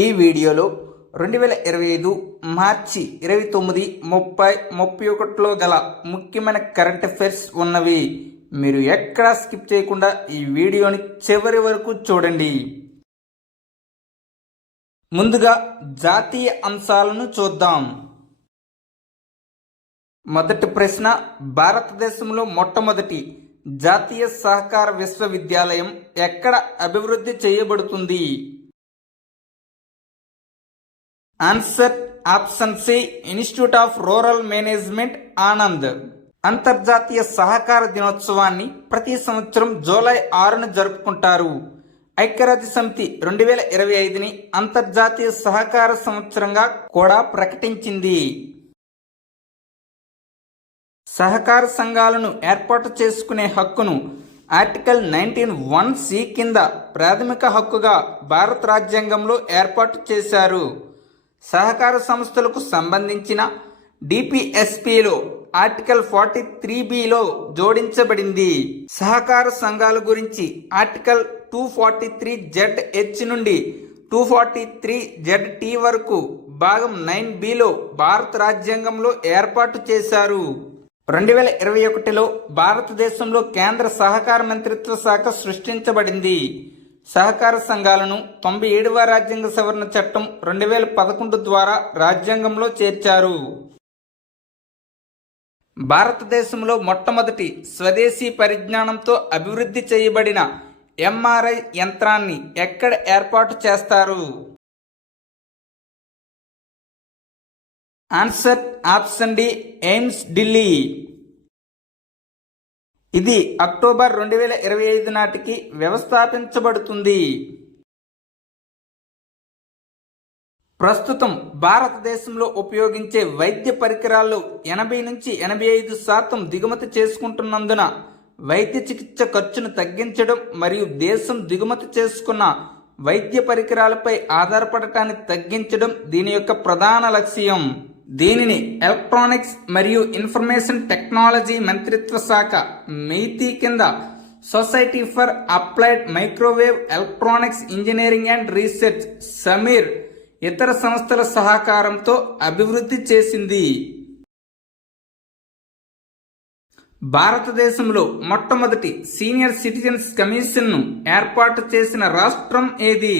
ఈ వీడియోలో 2025 మార్చి 29, 30, 31లో గల ముఖ్యమైన కరెంట్ అఫైర్స్ ఉన్నవి. మీరు ఎక్కడా స్కిప్ చేయకుండా ఈ వీడియోని చివరి వరకు చూడండి. ముందుగా జాతీయ అంశాలను చూద్దాం. మొదటి ప్రశ్న, భారతదేశంలో మొట్టమొదటి జాతీయ సహకార విశ్వవిద్యాలయం ఎక్కడ అభివృద్ధి చేయబడుతుంది? Answer option C, institute of rural management, Anand. అంతర్జాతీయ సహకార దినోత్సవాన్ని ప్రతి సంవత్సరం జూలై 6న జరుపుకుంటారు. ఐక్యరాజ్య సమితి 2025ని అంతర్జాతీయ సహకార సంవత్సరంగా కూడా ప్రకటించింది. సహకార సంఘాలను ఏర్పాటు చేసుకునే హక్కును ఆర్టికల్ 19(1)(c) కింద ప్రాథమిక హక్కుగా భారత రాజ్యాంగంలో ఏర్పాటు చేశారు. సహకార సంస్థలకు సంబంధించిన డిపిఎస్పిలో ఆర్టికల్ 43(b)లో జోడించబడింది. సహకార సంఘాల గురించి ఆర్టికల్ 243(ZH) నుండి 243(ZT) వరకు భాగం 9(b)లో భారత రాజ్యాంగంలో ఏర్పాటు చేశారు. 2021లో భారతదేశంలో కేంద్ర సహకార మంత్రిత్వ శాఖ సృష్టించబడింది. సహకార సంఘాలను 97వ రాజ్యాంగ సవరణ చట్టం 2011 ద్వారా రాజ్యాంగంలో చేర్చారు. భారతదేశంలో మొట్టమొదటి స్వదేశీ పరిజ్ఞానంతో అభివృద్ధి చేయబడిన ఎంఆర్ఐ యంత్రాన్ని ఎక్కడ ఏర్పాటు చేస్తారు? Answer option D, AIIMS, Delhi. ఇది అక్టోబర్ 2025 నాటికి వ్యవస్థాపించబడుతుంది. ప్రస్తుతం భారతదేశంలో ఉపయోగించే వైద్య పరికరాల్లో 80 నుంచి 85% దిగుమతి చేసుకుంటున్నందున వైద్య చికిత్స ఖర్చును తగ్గించడం మరియు దేశం దిగుమతి చేసుకున్న వైద్య పరికరాలపై ఆధారపడటాన్ని తగ్గించడం దీని యొక్క ప్రధాన లక్ష్యం. దీనిని ఎలక్ట్రానిక్స్ మరియు ఇన్ఫర్మేషన్ టెక్నాలజీ మంత్రిత్వ శాఖ మెయితీ కింద society for applied microwave electronics engineering and research Sameer ఇతర సంస్థల సహకారంతో అభివృద్ధి చేసింది. భారతదేశంలో మొట్టమొదటి సీనియర్ సిటిజన్స్ కమిషన్ను ఏర్పాటు చేసిన రాష్ట్రం ఏది?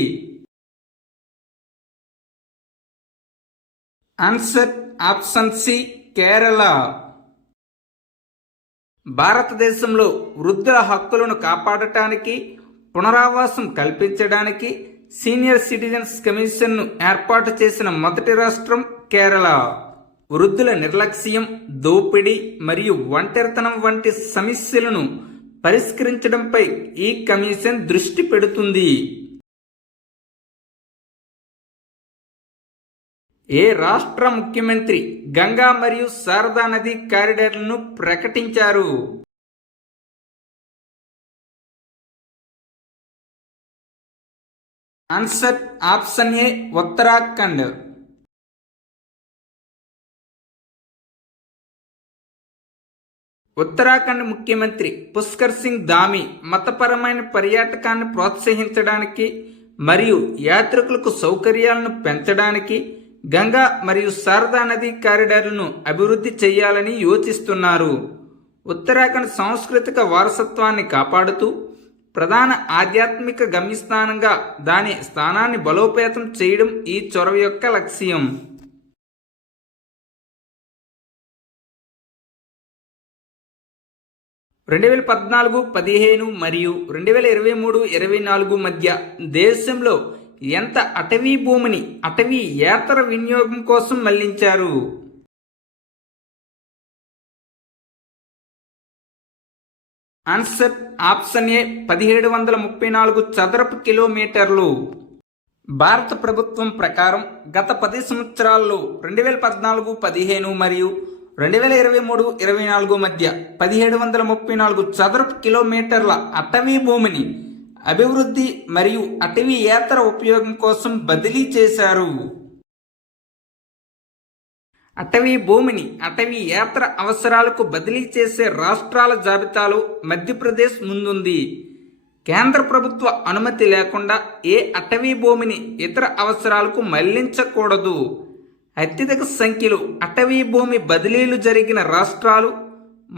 Answer option C, Kerala. భారతదేశంలో వృద్ధుల హక్కులను కాపాడటానికి, పునరావాసం కల్పించడానికి సీనియర్ సిటిజన్స్ కమిషన్ను ఏర్పాటు చేసిన మొదటి రాష్ట్రం కేరళ. వృద్ధుల నిర్లక్ష్యం, దోపిడీ మరియు ఒంటరితనం వంటి సమస్యలను పరిష్కరించడంపై ఈ కమిషన్ దృష్టి పెడుతుంది. ఏ రాష్ట్ర ముఖ్యమంత్రి గంగా మరియు శారదా నది కారిడార్లను ప్రకటించారు? ఆన్సర్ ఆప్షన్ ఏ, ఉత్తరాఖండ్. ఉత్తరాఖండ్ ముఖ్యమంత్రి పుష్కర్ సింగ్ ధామీ మతపరమైన పర్యాటకాన్ని ప్రోత్సహించడానికి మరియు యాత్రికులకు సౌకర్యాలను పెంచడానికి గంగా మరియు శారదా నది కారిడార్లను అభివృద్ధి చేయాలని యోచిస్తున్నారు. ఉత్తరాఖండ్ సాంస్కృతిక వారసత్వాన్ని కాపాడుతూ ప్రధాన ఆధ్యాత్మిక గమ్యస్థానంగా దాని స్థానాన్ని బలోపేతం చేయడం ఈ చొరవ యొక్క లక్ష్యం. రెండు 2014-15 మరియు 2023-24 మధ్య దేశంలో ఎంత అటవీ భూమిని అటవీయేతర వినియోగం కోసం మళ్లించారు? ఆన్సర్ ఆప్షన్ ఏ, 1734 చదరపు కిలోమీటర్లు. భారత ప్రభుత్వం ప్రకారం గత 10 సంవత్సరాల్లో 2014-15 మరియు 2023-24 మధ్య 1734 చదరపు కిలోమీటర్ల అటవీ భూమిని అభివృద్ధి మరియు అటవీయేతర ఉపయోగం కోసం బదిలీ చేశారు. అటవీ భూమిని అటవీయేతర అవసరాలకు బదిలీ చేసే రాష్ట్రాల జాబితాలో మధ్యప్రదేశ్ ముందుంది. కేంద్ర ప్రభుత్వ అనుమతి లేకుండా ఏ అటవీ భూమిని ఇతర అవసరాలకు మళ్లించకూడదు. అత్యధిక సంఖ్యలో అటవీ భూమి బదిలీలు జరిగిన రాష్ట్రాలు: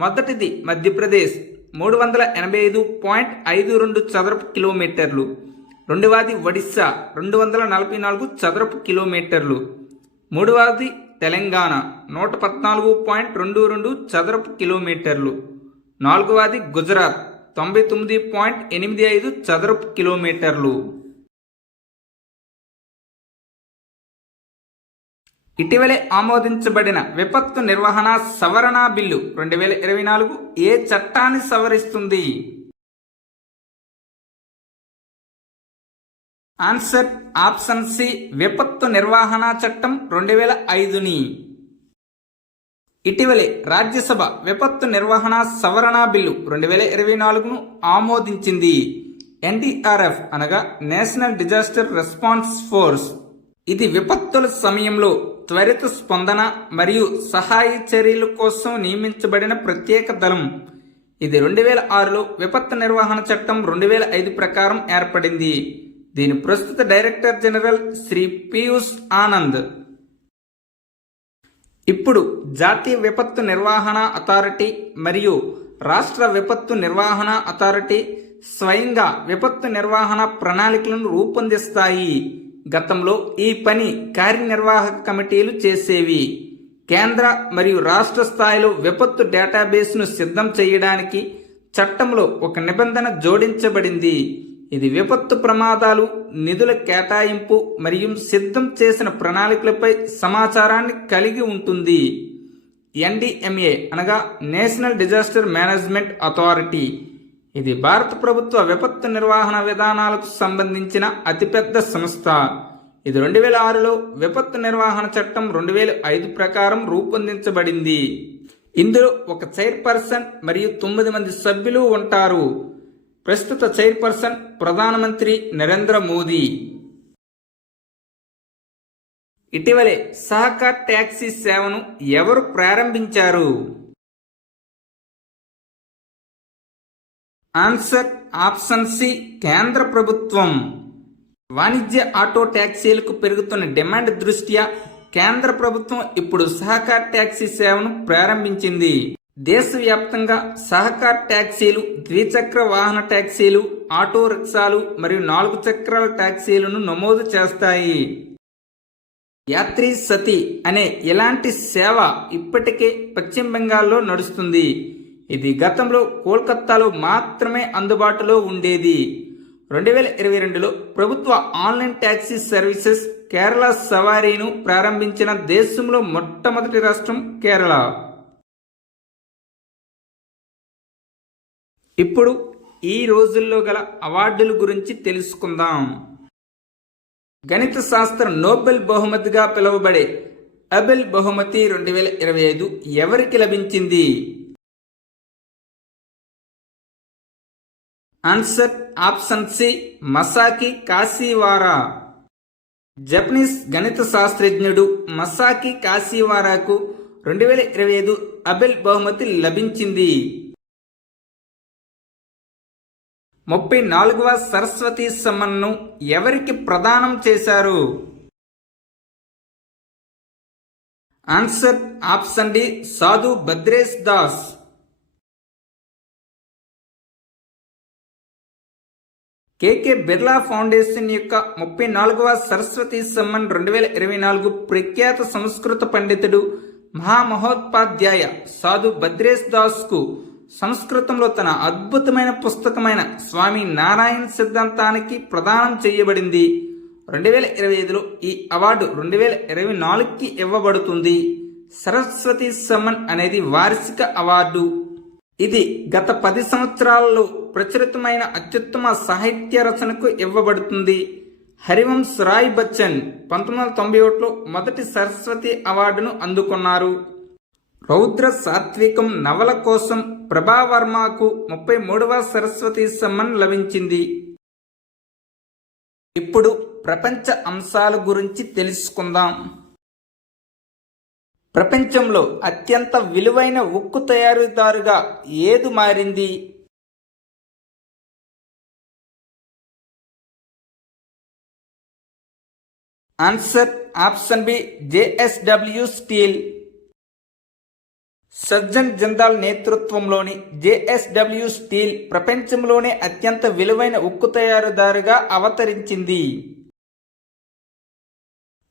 మొదటిది మధ్యప్రదేశ్ 385.52 చదరపు కిలోమీటర్లు, రెండవది ఒడిశా 244 చదరపు కిలోమీటర్లు, మూడవది తెలంగాణ 114.22 చదరపు కిలోమీటర్లు, నాలుగవది గుజరాత్ 99.85 చదరపు కిలోమీటర్లు. ఇటీవలే ఆమోదించబడిన విపత్తు నిర్వహణ సవరణ బిల్లు 2024 ఏ చట్టాన్ని సవరిస్తుంది? ఆన్సర్ ఆప్షన్ సి, విపత్తు నిర్వహణ చట్టం 2005ని. ఇటీవలే రాజ్యసభ విపత్తు నిర్వహణ సవరణ బిల్లు 2024ను ఆమోదించింది. ఎన్డీఆర్ఎఫ్ అనగా నేషనల్ డిజాస్టర్ రెస్పాన్స్ ఫోర్స్. ఇది విపత్తుల సమయంలో త్వరిత స్పందన మరియు సహాయ చర్యల కోసం నియమించబడిన ప్రత్యేక దళం. ఇది 2006లో విపత్తు నిర్వహణ చట్టం 2005 ప్రకారం ఏర్పడింది. దీని ప్రస్తుత డైరెక్టర్ జనరల్ శ్రీ పీయూష్ ఆనంద్. ఇప్పుడు జాతీయ విపత్తు నిర్వహణ అథారిటీ మరియు రాష్ట్ర విపత్తు నిర్వహణ అథారిటీ స్వయంగా విపత్తు నిర్వహణ ప్రణాళికలను రూపొందిస్తాయి. గతంలో ఈ పని కార్యనిర్వాహక కమిటీలు చేసేవి. కేంద్ర మరియు రాష్ట్ర స్థాయిలో విపత్తు డేటాబేస్ను సిద్ధం చేయడానికి చట్టంలో ఒక నిబంధన జోడించబడింది. ఇది విపత్తు ప్రమాదాలు, నిధుల కేటాయింపు మరియు సిద్ధం చేసిన ప్రణాళికలపై సమాచారాన్ని కలిగి ఉంటుంది. ఎన్డీఎంఏ అనగా నేషనల్ డిజాస్టర్ మేనేజ్మెంట్ అథారిటీ. ఇది భారత ప్రభుత్వ విపత్తు నిర్వహణ విధానాలకు సంబంధించిన అతిపెద్ద సంస్థ. ఇది 2006లో విపత్తు నిర్వహణ చట్టం 2005 ప్రకారం రూపొందించబడింది. ఇందులో ఒక చైర్పర్సన్ మరియు 9 మంది సభ్యులు ఉంటారు. ప్రస్తుత చైర్పర్సన్ ప్రధానమంత్రి నరేంద్ర మోదీ. ఇటీవలే సహకార్ ట్యాక్సీ సేవను ఎవరు ప్రారంభించారు? ఆన్సర్ ఆప్షన్ సి, కేంద్ర ప్రభుత్వం. వాణిజ్య ఆటో ట్యాక్సీలకు పెరుగుతున్న డిమాండ్ దృష్ట్యా కేంద్ర ప్రభుత్వం ఇప్పుడు సహకార్ ట్యాక్సీ సేవను ప్రారంభించింది. దేశవ్యాప్తంగా సహకార్ ట్యాక్సీలు, ద్విచక్ర వాహన ట్యాక్సీలు, ఆటో రిక్షాలు మరియు 4 చక్రాల ట్యాక్సీలను నమోదు చేస్తాయి. యాత్రీ సతి అనే ఇలాంటి సేవ ఇప్పటికే పశ్చిమ బెంగాల్లో నడుస్తుంది. ఇది గతంలో కోల్కతాలో మాత్రమే అందుబాటులో ఉండేది. 2022లో ప్రభుత్వ ఆన్లైన్ ట్యాక్సీ సర్వీసెస్ కేరళ సవారీను ప్రారంభించిన దేశంలో మొట్టమొదటి రాష్ట్రం కేరళ. ఇప్పుడు ఈ రోజుల్లో గల అవార్డుల గురించి తెలుసుకుందాం. గణిత శాస్త్ర నోబెల్ బహుమతిగా పిలువబడే అబెల్ బహుమతి 2025 ఎవరికి లభించింది? Answer option C, Masaki Kashiwara. Japanese గణిత శాస్త్రజ్ఞుడు మసాకి కాశీవారాకు 2025 అబెల్ బహుమతి లభించింది. 34వ సరస్వతి సమ్మాన్ను ఎవరికి ప్రదానం చేశారు? ఆన్సర్ ఆప్షన్ డి, సాధు భద్రేష్ దాస్. కేకే బిర్లా ఫౌండేషన్ యొక్క 34వ సరస్వతి సమ్మాన్ 2024 ప్రఖ్యాత సంస్కృత పండితుడు మహామహోపాధ్యాయ సాధు భద్రేష్ దాస్ కు సంస్కృతంలో తన అద్భుతమైన పుస్తకమైన స్వామి నారాయణ సిద్ధాంతానికి ప్రదానం చేయబడింది. 2025లో ఈ అవార్డు 2024కి ఇవ్వబడుతుంది. సరస్వతి సమ్మాన్ అనేది వార్షిక అవార్డు. ఇది గత 10 సంవత్సరాలలో ప్రచురితమైన అత్యుత్తమ సాహిత్య రచనకు ఇవ్వబడుతుంది. హరివంశ్ రాయ్ బచ్చన్ 1991లో మొదటి సరస్వతి అవార్డును అందుకున్నారు. రౌద్ర సాత్వికం నవల కోసం ప్రభావర్మకు 33వ సరస్వతి సమ్మాన్ లభించింది. ఇప్పుడు ప్రపంచ అంశాల గురించి తెలుసుకుందాం. ప్రపంచంలో అత్యంత విలువైన ఉక్కు తయారీదారుగా ఏది మారింది? Answer option B JSW steel. Sajjan Jindal నేతృత్వంలోని జేఎస్డబ్ల్యూ స్టీల్ ప్రపంచంలోనే అత్యంత విలువైన ఉక్కు తయారీదారుగా అవతరించింది.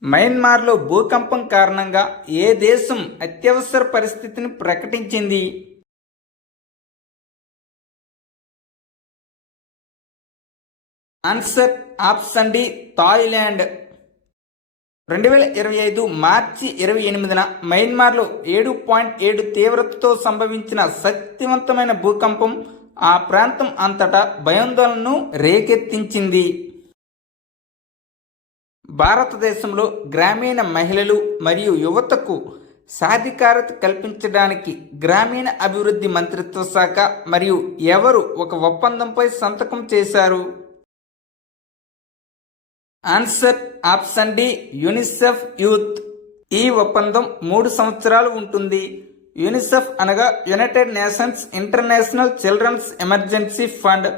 మయన్మార్లో భూకంపం కారణంగా ఏ దేశం అత్యవసర పరిస్థితిని ప్రకటించింది? Answer option D Thailand. 2025 మార్చి 28న మయన్మార్లో 7.7 తీవ్రతతో సంభవించిన శక్తివంతమైన భూకంపం ఆ ప్రాంతం అంతటా భయాందోళనను రేకెత్తించింది. భారతదేశంలో గ్రామీణ మహిళలు మరియు యువతకు సాధికారత కల్పించడానికి గ్రామీణ అభివృద్ధి మంత్రిత్వ శాఖ మరియు ఎవరు ఒక ఒప్పందంపై సంతకం చేశారు? Answer option D UNICEF youth. ఈ ఒప్పందం 3 సంవత్సరాలు ఉంటుంది. యూనిసెఫ్ అనగా United Nations International Children's Emergency Fund.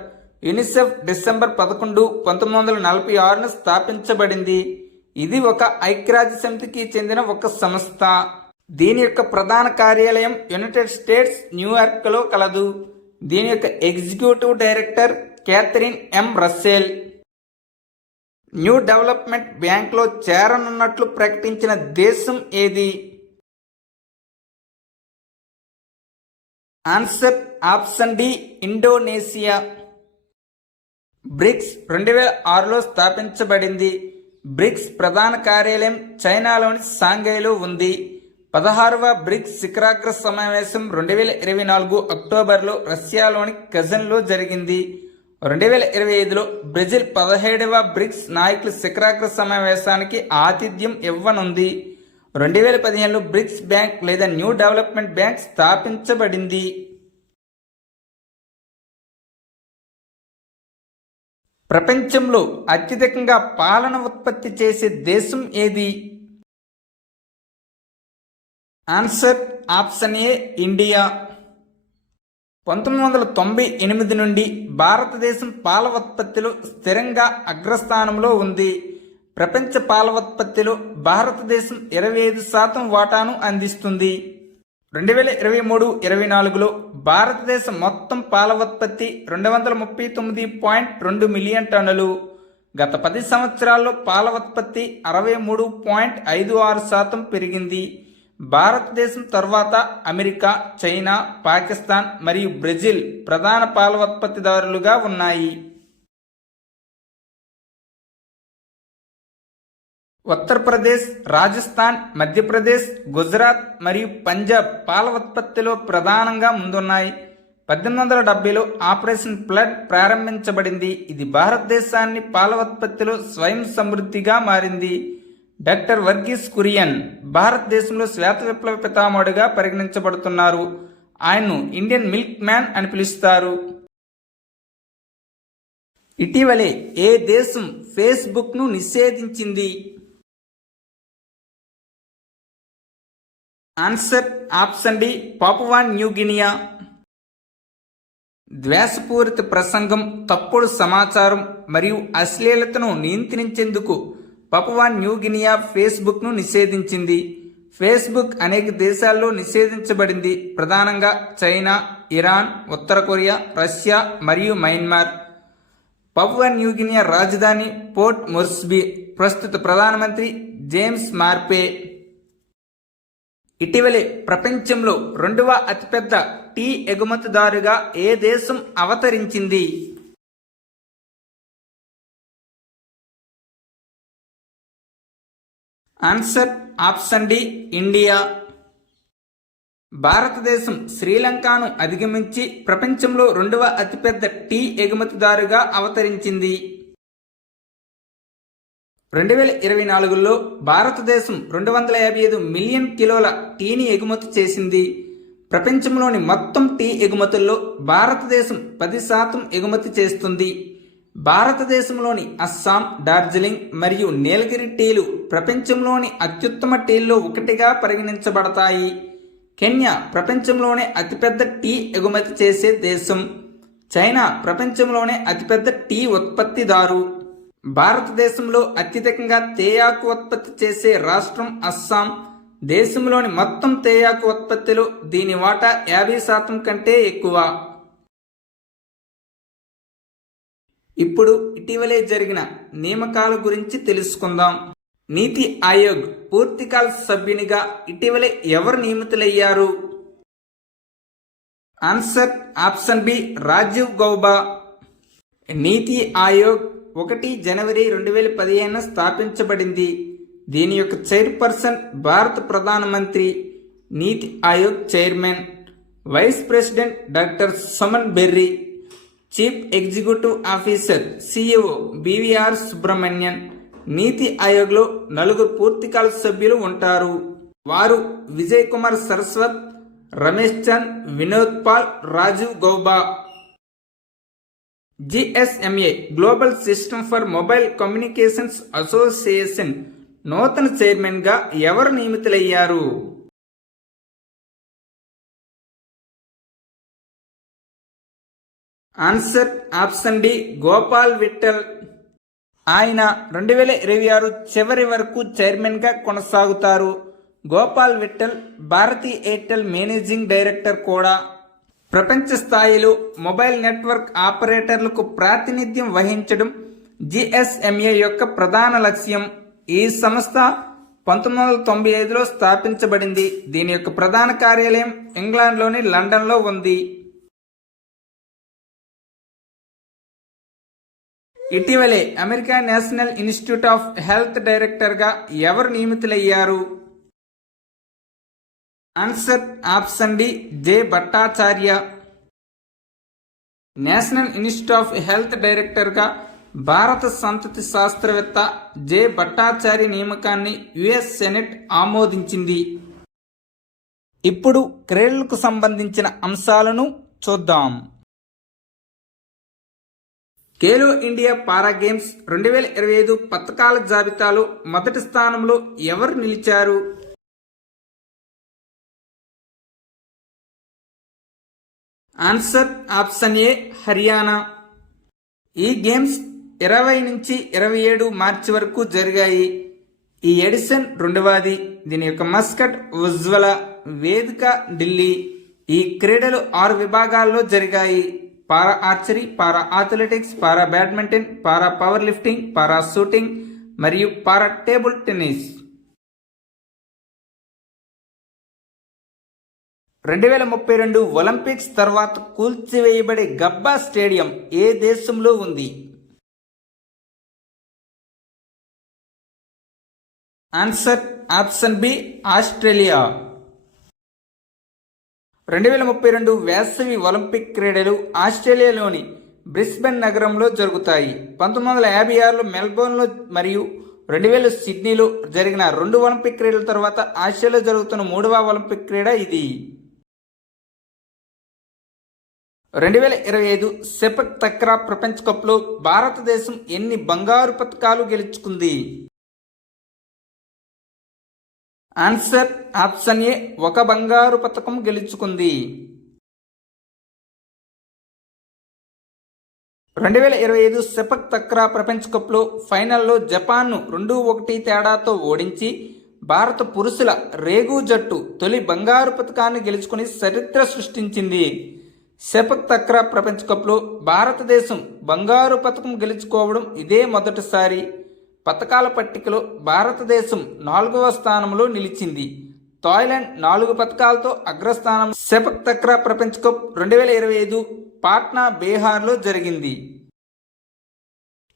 UNICEF December 11, 1946న స్థాపించబడింది. ఇది ఒక ఐక్యరాజ్య సమితికి చెందిన ఒక సంస్థ. దీని యొక్క ప్రధాన కార్యాలయం యునైటెడ్ స్టేట్స్ న్యూయార్క్లో కలదు. దీని యొక్క executive director Catherine M Russell. New development బ్యాంక్లో చేరనున్నట్లు ప్రకటించిన దేశం ఏది? Answer option D Indonesia. BRICS 2006లో స్థాపించబడింది. బ్రిక్స్ ప్రధాన కార్యాలయం చైనాలోని షాంఘైలో ఉంది. 16వ బ్రిక్స్ శిఖరాగ్ర సమావేశం 2024 అక్టోబర్లో రష్యాలోని కజన్లో జరిగింది. 2025లో బ్రెజిల్ 17వ బ్రిక్స్ నాయకుల శిఖరాగ్ర సమావేశానికి ఆతిథ్యం ఇవ్వనుంది. 2015లో బ్రిక్స్ బ్యాంక్ లేదా న్యూ డెవలప్మెంట్ బ్యాంక్ స్థాపించబడింది. ప్రపంచంలో అత్యధికంగా పాలన ఉత్పత్తి చేసే దేశం ఏది? ఆన్సర్ ఆప్షన్ ఏ ఇండియా. 1998 నుండి భారతదేశం పాల ఉత్పత్తిలో స్థిరంగా అగ్రస్థానంలో ఉంది. ప్రపంచ పాల ఉత్పత్తిలో భారతదేశం 25% వాటాను అందిస్తుంది. 2023-24లో భారతదేశం మొత్తం పాల ఉత్పత్తి 239.2 మిలియన్ టన్నులు. గత 10 సంవత్సరాల్లో పాల ఉత్పత్తి 63.56% పెరిగింది. భారతదేశం తర్వాత అమెరికా, చైనా, పాకిస్తాన్ మరియు బ్రెజిల్ ప్రధాన పాల ఉత్పత్తిదారులుగా ఉన్నాయి. ఉత్తరప్రదేశ్, రాజస్థాన్, మధ్యప్రదేశ్, గుజరాత్ మరియు పంజాబ్ పాల ఉత్పత్తిలో ప్రధానంగా ముందున్నాయి. 1870లో ఆపరేషన్ ఫ్లడ్ ప్రారంభించబడింది. ఇది భారతదేశాన్ని పాల ఉత్పత్తిలో స్వయం సమృద్ధిగా మారింది. డాక్టర్ వర్గీస్ కురియన్ భారతదేశంలో శ్వేత విప్లవ పితామహుడిగా పరిగణించబడుతున్నారు. ఆయన్ను ఇండియన్ మిల్క్ మ్యాన్ అని పిలుస్తారు. ఇటీవలే ఏ దేశం ఫేస్బుక్ను నిషేధించింది? Answer option D Papua New Guinea. ద్వేషపూరిత ప్రసంగం, తప్పుడు సమాచారం మరియు అశ్లీలతను నియంత్రించేందుకు పపువా న్యూగినియా ఫేస్బుక్ను నిషేధించింది. ఫేస్బుక్ అనేక దేశాల్లో నిషేధించబడింది, ప్రధానంగా చైనా, ఇరాన్, ఉత్తర కొరియా, రష్యా మరియు మయన్మార్. పపువా న్యూగినియా రాజధాని పోర్ట్ మొర్స్బీ. ప్రస్తుత ప్రధానమంత్రి జేమ్స్ మార్పే. ఇటీవలే ప్రపంచంలో 2వ అతిపెద్ద టీ ఎగుమతిదారుగా ఏ దేశం అవతరించింది? Answer option D India. భారతదేశం శ్రీలంకను అధిగమించి ప్రపంచంలో 2వ అతిపెద్ద టీ ఎగుమతిదారుగా అవతరించింది. 2024లో భారతదేశం 255 మిలియన్ కిలోల టీని ఎగుమతి చేసింది. ప్రపంచంలోని మొత్తం టీ ఎగుమతుల్లో భారతదేశం 10% ఎగుమతి చేస్తుంది. భారతదేశంలోని అస్సాం, డార్జిలింగ్ మరియు నీలగిరి టీలు ప్రపంచంలోని అత్యుత్తమ టీల్లో ఒకటిగా పరిగణించబడతాయి. కెన్యా ప్రపంచంలోనే అతిపెద్ద టీ ఎగుమతి చేసే దేశం. చైనా ప్రపంచంలోనే అతిపెద్ద టీ ఉత్పత్తిదారు. భారతదేశంలో అత్యధికంగా తేయాకు ఉత్పత్తి చేసే రాష్ట్రం అస్సాం. దేశంలోని మొత్తం తేయాకు ఉత్పత్తిలో దీని వాటా 50% కంటే ఎక్కువ. ఇప్పుడు ఇటీవలే జరిగిన నియామకాల గురించి తెలుసుకుందాం. నీతి ఆయోగ్ పూర్తికాల సభ్యునిగా ఇటీవలే ఎవరు నియమితులయ్యారు? Answer option B Rajiv Gauba. NITI Aayog 1 జనవరి 2015 స్థాపించబడింది. దీని యొక్క చైర్పర్సన్ భారత ప్రధానమంత్రి. NITI Aayog chairman vice president doctor Suman Bery. Chief executive officer CEO BVR Subrahmanyam. NITI ఆయోగ్లో 4 పూర్తికాల సభ్యులు ఉంటారు. వారు Vijay Kumar Saraswat, Ramesh Chand, Vinod Paul, Rajiv Gauba. GSMA global system for mobile communications association నూతన చైర్మన్ గా ఎవరు నియమితులయ్యారు? Answer option D Gopal Vittal. ఆయన 2026 చివరి వరకు చైర్మన్ గా కొనసాగుతారు. గోపాల్ విఠల్ భారతీ ఎయిర్టెల్ మేనేజింగ్ డైరెక్టర్ కూడా. ప్రపంచ స్థాయిలో మొబైల్ నెట్వర్క్ ఆపరేటర్లకు ప్రాతినిధ్యం వహించడం జిఎస్ఎంఏ యొక్క ప్రధాన లక్ష్యం. ఈ సంస్థ 1995లో స్థాపించబడింది. దీని యొక్క ప్రధాన కార్యాలయం ఇంగ్లాండ్లోని లండన్లో ఉంది. ఇటీవలే America national institute of health డైరెక్టర్గా ఎవరు నియమితులయ్యారు? Answer option D J Bhattacharya. National institute of health డైరెక్టర్గా భారత సంతతి శాస్త్రవేత్త జె భట్టాచార్య నియామకాన్ని యుఎస్ సెనెట్ ఆమోదించింది. ఇప్పుడు క్రీడలకు సంబంధించిన అంశాలను చూద్దాం. ఖేలో ఇండియా పారా గేమ్స్ 2025 పతకాల జాబితాలో మొదటి స్థానంలో ఎవరు నిలిచారు? ఆన్సర్ ఆప్షన్ ఏ హర్యానా. ఈ గేమ్స్ 20 నుంచి 27 మార్చి వరకు జరిగాయి. ఈ ఎడిషన్ 2వది. దీని యొక్క మస్కట్ ఉజ్వల, వేదిక ఢిల్లీ. ఈ క్రీడలు 6 విభాగాల్లో జరిగాయి. పారా ఆర్చరీ, పారా అథ్లెటిక్స్, పారా బ్యాడ్మింటన్, పారా పవర్ లిఫ్టింగ్, పారా షూటింగ్ మరియు పారా టేబుల్ టెన్నిస్. 2032 ఒలింపిక్స్ తర్వాత కూల్చివేయబడే గబ్బా స్టేడియం ఏ దేశంలో ఉంది? Answer option B Australia. 2032 వేసవి ఒలింపిక్ క్రీడలు ఆస్ట్రేలియాలోని బ్రిస్బెన్ నగరంలో జరుగుతాయి. 1956లో మెల్బోర్న్లో మరియు 2000 సిడ్నీలో జరిగిన 2 ఒలింపిక్ క్రీడల తర్వాత ఆస్ట్రేలియాలో జరుగుతున్న 3వ ఒలింపిక్ క్రీడ ఇది. 2025 సెపక్ తక్రా ప్రపంచ కప్లో భారతదేశం ఎన్ని బంగారు పతకాలు గెలుచుకుంది? ఆన్సర్ ఆప్షన్ ఏ 1 బంగారు పతకం గెలుచుకుంది. 2025 సెపక్ తక్రా ప్రపంచ కప్లో ఫైనల్లో జపాన్ను 2-1 తేడాతో ఓడించి భారత పురుషుల రేగు జట్టు తొలి బంగారు పతకాన్ని గెలుచుకుని చరిత్ర సృష్టించింది. సెపక్ తక్రా ప్రపంచ కప్లో భారతదేశం బంగారు పతకం గెలుచుకోవడం ఇదే మొదటిసారి. పతకాల పట్టికలో భారతదేశం 4వ స్థానంలో నిలిచింది. థాయిలాండ్ 4 పతకాలతో అగ్రస్థానం. సెపక్ తక్రా ప్రపంచ కప్ 2025 పాట్నా, బీహార్లో జరిగింది.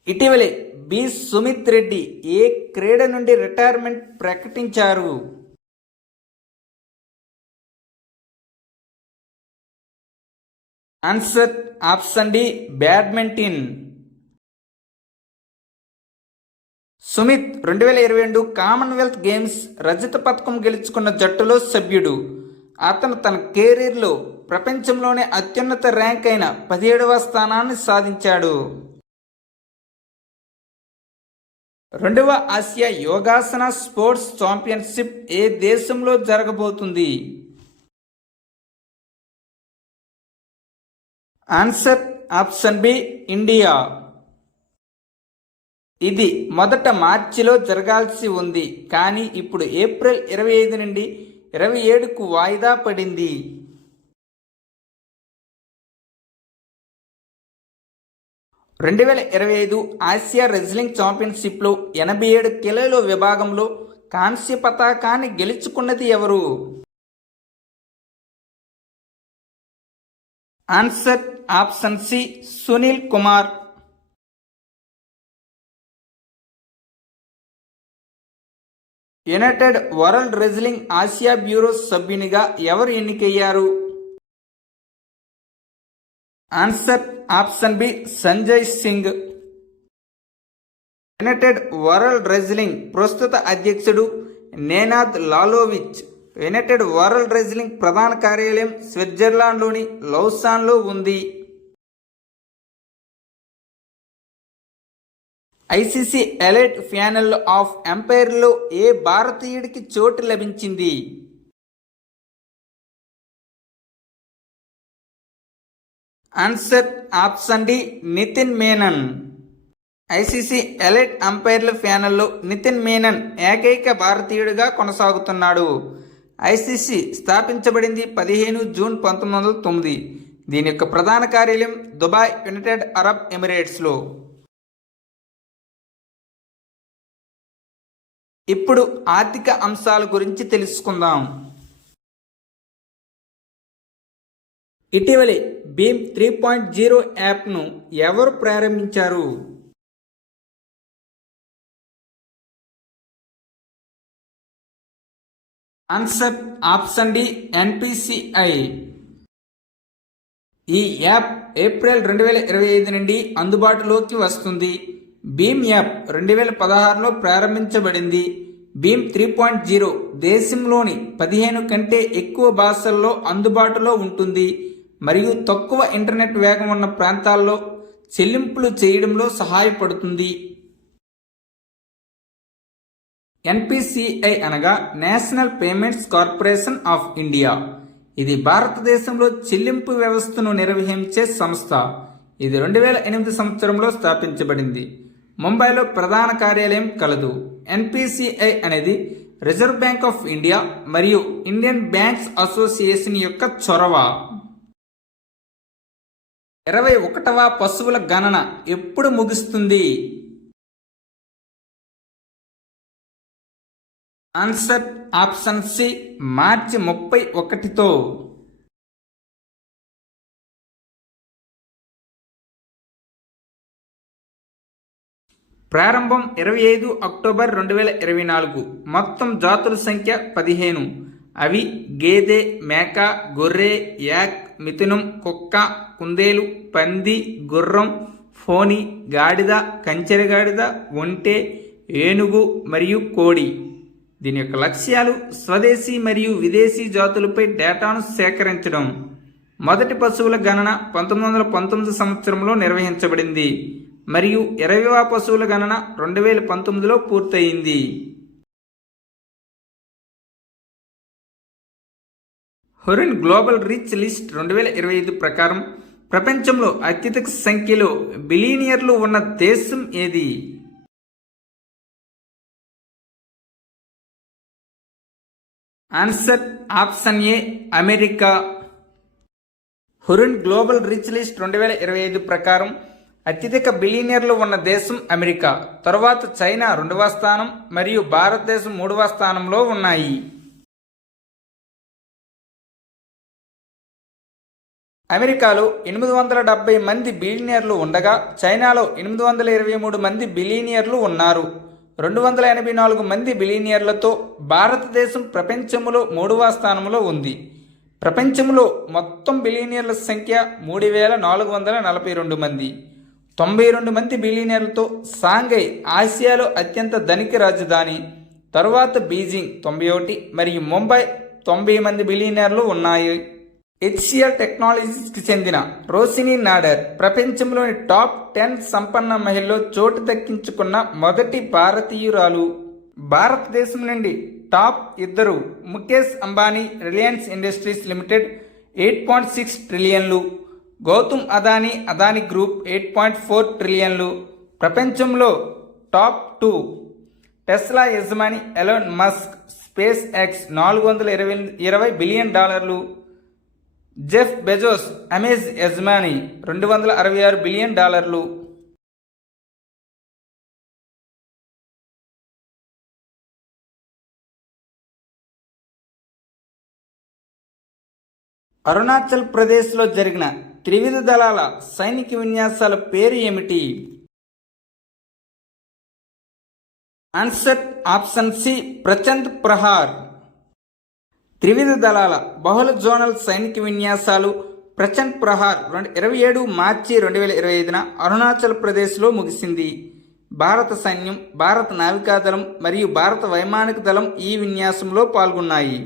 ఇటీవలే బి సుమిత్ రెడ్డి ఏ క్రీడ నుండి రిటైర్మెంట్ ప్రకటించారు? Answer option D badminton. Sumit 2022 Commonwealth Games రజత పతకం గెలుచుకున్న జట్టులో సభ్యుడు. అతను తన కెరీర్లో ప్రపంచంలోనే అత్యున్నత ర్యాంక్ అయిన 17వ స్థానాన్ని సాధించాడు. 2వ ఆసియా యోగాసన స్పోర్ట్స్ ఛాంపియన్షిప్ ఏ దేశంలో జరగబోతుంది? Answer option B India. ఇది మొదట మార్చిలో జరగాల్సి ఉంది, కానీ ఇప్పుడు ఏప్రిల్ 25 నుండి 27కు వాయిదా పడింది. రెండు 2025 ఆసియా రెజ్లింగ్ ఛాంపియన్షిప్లో 87 కిలోల విభాగంలో కాంస్య పతాకాన్ని గెలుచుకున్నది ఎవరు? Answer option C, Sunil Kumar. United world wrestling Asia bureau సభ్యునిగా ఎవరు ఎన్నికయ్యారు? Answer option B, Sanjay Singh. United world wrestling ప్రస్తుత అధ్యక్షుడు Nenad Lalovic. United world wrestling ప్రధాన కార్యాలయం స్విట్జర్లాండ్లోని లౌసాన్లో ఉంది. ఐసీసీ ఎలైట్ ప్యానెల్ ఆఫ్ ఎంపైర్లో ఏ భారతీయుడికి చోటు లభించింది? Answer option D, Nitin Menon. ICC elite అంపైర్ల ప్యానెల్లో నితిన్ మేనన్ ఏకైక భారతీయుడిగా కొనసాగుతున్నాడు. ఐసీసీ స్థాపించబడింది 15 జూన్ 1909. దీని యొక్క ప్రధాన కార్యాలయం దుబాయ్, యునైటెడ్ అరబ్ ఎమిరేట్స్లో. ఇప్పుడు ఆర్థిక అంశాల గురించి తెలుసుకుందాం. ఇటీవలే భీమ్ 3.0 యాప్ను ఎవరు ప్రారంభించారు? Answer option D, NPCI. ఈ యాప్ ఏప్రిల్ 2025 నుండి అందుబాటులోకి వస్తుంది. భీమ్ యాప్ 2016లో ప్రారంభించబడింది. భీమ్ 3.0 దేశంలోని 15 కంటే ఎక్కువ భాషల్లో అందుబాటులో ఉంటుంది మరియు తక్కువ ఇంటర్నెట్ వేగం ఉన్న ప్రాంతాల్లో చెల్లింపులు చేయడంలో సహాయపడుతుంది. ఎన్పిసిఐ అనగా national payments corporation of India. ఇది భారతదేశంలో చెల్లింపు వ్యవస్థను నిర్వహించే సంస్థ. ఇది 2008 సంవత్సరంలో స్థాపించబడింది. ముంబైలో ప్రధాన కార్యాలయం కలదు. ఎన్పిసిఐ అనేది రిజర్వ్ బ్యాంక్ ఆఫ్ ఇండియా మరియు ఇండియన్ బ్యాంక్స్ అసోసియేషన్ యొక్క చొరవ. 21వ పశువుల గణన ఎప్పుడు ముగుస్తుంది? ఆన్సర్ ఆప్షన్ సి, మార్చి 31తో. ప్రారంభం 25 అక్టోబర్ 2024. మొత్తం జాతుల సంఖ్య 15. అవి గేదె, మేక, గొర్రె, యాక్, మిథునం, కుక్క, కుందేలు, పంది, గుర్రం, ఫోని, గాడిద, కంచెరగాడిద, ఒంటె, ఏనుగు మరియు కోడి. దీని యొక్క లక్ష్యాలు స్వదేశీ మరియు విదేశీ జాతులపై డేటాను సేకరించడం. మొదటి పశువుల గణన 1919 సంవత్సరంలో నిర్వహించబడింది మరియు 20వ పశువుల గణన 2019లో పూర్తయింది. హొరిన్ గ్లోబల్ రిచ్ లిస్ట్ 2025 ప్రకారం ప్రపంచంలో అత్యధిక సంఖ్యలో బిలియనియర్లు ఉన్న దేశం ఏది? Answer option A, America. Hurun global rich list 2025 ప్రకారం అత్యధిక బిలియనియర్లు ఉన్న దేశం అమెరికా. తరువాత చైనా 2వ స్థానం మరియు భారతదేశం 3వ స్థానంలో ఉన్నాయి. అమెరికాలో 870 మంది బిలియనియర్లు ఉండగా చైనాలో 823 మంది బిలియనియర్లు ఉన్నారు. 284 మంది బిలియనియర్లతో భారతదేశం ప్రపంచంలో 3వ స్థానంలో ఉంది. ప్రపంచంలో మొత్తం బిలియనియర్ల సంఖ్య 3442 మంది. 92 మంది బిలియనియర్లతో షాంఘై ఆసియాలో అత్యంత ధనిక రాజధాని. తరువాత బీజింగ్ 91 మరియు ముంబై 90 మంది బిలియనియర్లు ఉన్నాయి. హెచ్సిఎల్ టెక్నాలజీస్కి చెందిన రోషిని నాడర్ ప్రపంచంలోని టాప్ 10 సంపన్న మహిళల్లో చోటు దక్కించుకున్న మొదటి భారతీయురాలు. భారతదేశం నుండి top 2 Mukesh Ambani Reliance industries limited 8.6 ట్రిలియన్లు, గౌతమ్ అదానీ అదానీ గ్రూప్ 8.4 ట్రిలియన్లు. ప్రపంచంలో టాప్ 2. టెస్లా యజమాని Elon Musk SpaceX $420 billion, Jeff Bezos Amazon యజమాని $266 బిలియన్. అరుణాచల్ ప్రదేశ్లో జరిగిన త్రివిధ దళాల సైనిక విన్యాసాల పేరు ఏమిటి? Answer option C, Prachand Prahar. త్రివిధ దళాల బహుళ జోనల్ సైనిక విన్యాసాలు ప్రచండ్ ప్రహార్ 27 మార్చి 2025న అరుణాచల్ ప్రదేశ్లో ముగిసింది. భారత సైన్యం, భారత నావికాదళం మరియు భారత వైమానిక దళం ఈ విన్యాసంలో పాల్గొన్నాయి.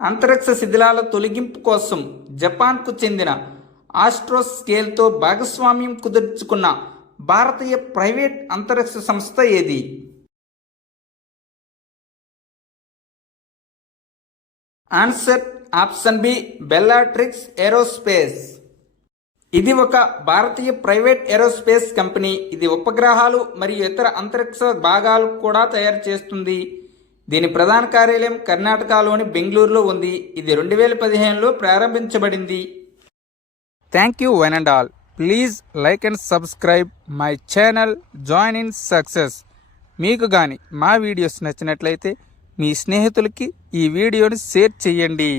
అంతరిక్ష శిథిలాల తొలగింపు కోసం జపాన్కు చెందిన ఆస్ట్రోస్కేల్తో భాగస్వామ్యం కుదుర్చుకున్న భారతీయ ప్రైవేట్ అంతరిక్ష సంస్థ ఏది? Answer option B, Bellatrix Aerospace. ఇది ఒక భారతీయ ప్రైవేట్ ఏరోస్పేస్ కంపెనీ. ఇది ఉపగ్రహాలు మరియు ఇతర అంతరిక్ష భాగాలు కూడా తయారు చేస్తుంది. దీని ప్రధాన కార్యాలయం కర్ణాటకలోని బెంగళూరులో ఉంది. ఇది 2015లో ప్రారంభించబడింది. Thank you one and all. Please like and subscribe my channel join in success. మీకు కానీ మా వీడియోస్ నచ్చినట్లయితే మీ స్నేహితులకి ఈ వీడియోని షేర్ చేయండి.